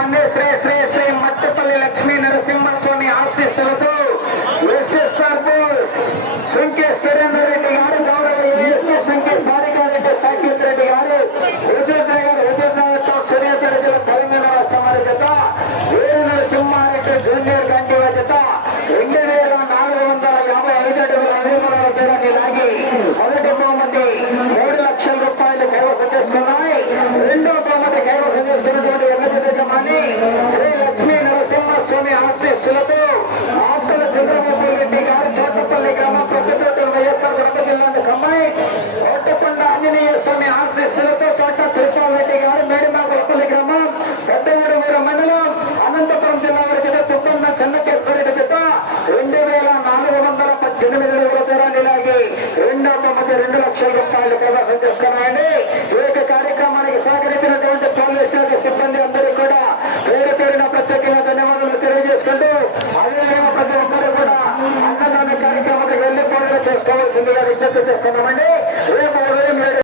ಮಾನ್ಯ ಶ್ರೀ ಶ್ರೀ ಶ್ರೀ ಮಟ್ಟಪಲ್ಲಿ ಲಕ್ಷ್ಮೀ ನರಸಿಂಹಸ್ವಾಮಿ ಆಶೀಸ್ಸುವುದು ಎಸ್ಎಸ್ಆರ್ ಬೋಸ್ ಸುಂಕೆ ಸುರೇಂದ್ರ రెడ్డి గారు గౌరవ ఏఎస్పీ సుంకే సారికా రెడ్డి సాకేత్ రెడ్డి గారు హుజూర్ సురేందర్ రెడ్డి తెలంగాణ రాష్ట్రం వారి జత వీర నరసింహారెడ్డి జూనియర్ గంటివ జత 2455 అడుగుల అభిమానుల దూరాన్ని లాగి మొదటి బహుమతి 3 లక్షల రూపాయలు కైవసం చేసుకున్నాయి. రెండో బహుమతి కైవసం చేసుకున్నటువంటి ఎర్రజమాని శ్రీ లక్ష్మీ నరసింహస్వామి ఆశీస్సులతో ఆకుల చంద్రబాబు రెడ్డి గారు చోటపల్లి గ్రామం ప్రొద్దుటూరు వైఎస్ఆర్ కడప జిల్లా కమ్మాయి కోటకొండ ఆంజనేయ స్వామి ఆశీస్సులతో తోట తిరుపాల్ రెడ్డి గారు మేడిమాకులపల్లి గ్రామం పెద్దగూడూరు మండలం అనంతపురం జిల్లా వారి చేత తుప్పన్న చెన్నకేశ్వరరెడ్డి చేత 2418 అడుగుల దూరాన్ని లాగి రెండో బహుమతి 2 లక్షల రూపాయలు కైవసం చేసుకున్నాయండి. ఈ యొక్క కార్యక్రమానికి సహకరించినటువంటి పోలీస్ శాఖ సిబ్బంది అందరికీ కూడా పేరు పేరున ప్రత్యేకంగా ధన్యవాదాలు తెలియజేసుకుంటూ అదేవిధంగా ప్రతి ఒక్కరు కూడా అన్నదాన కార్యక్రమానికి వెళ్లి పోటీ చేసుకోవాల్సిందిగా విజ్ఞప్తి చేస్తున్నామండి. రేపు ఉదయం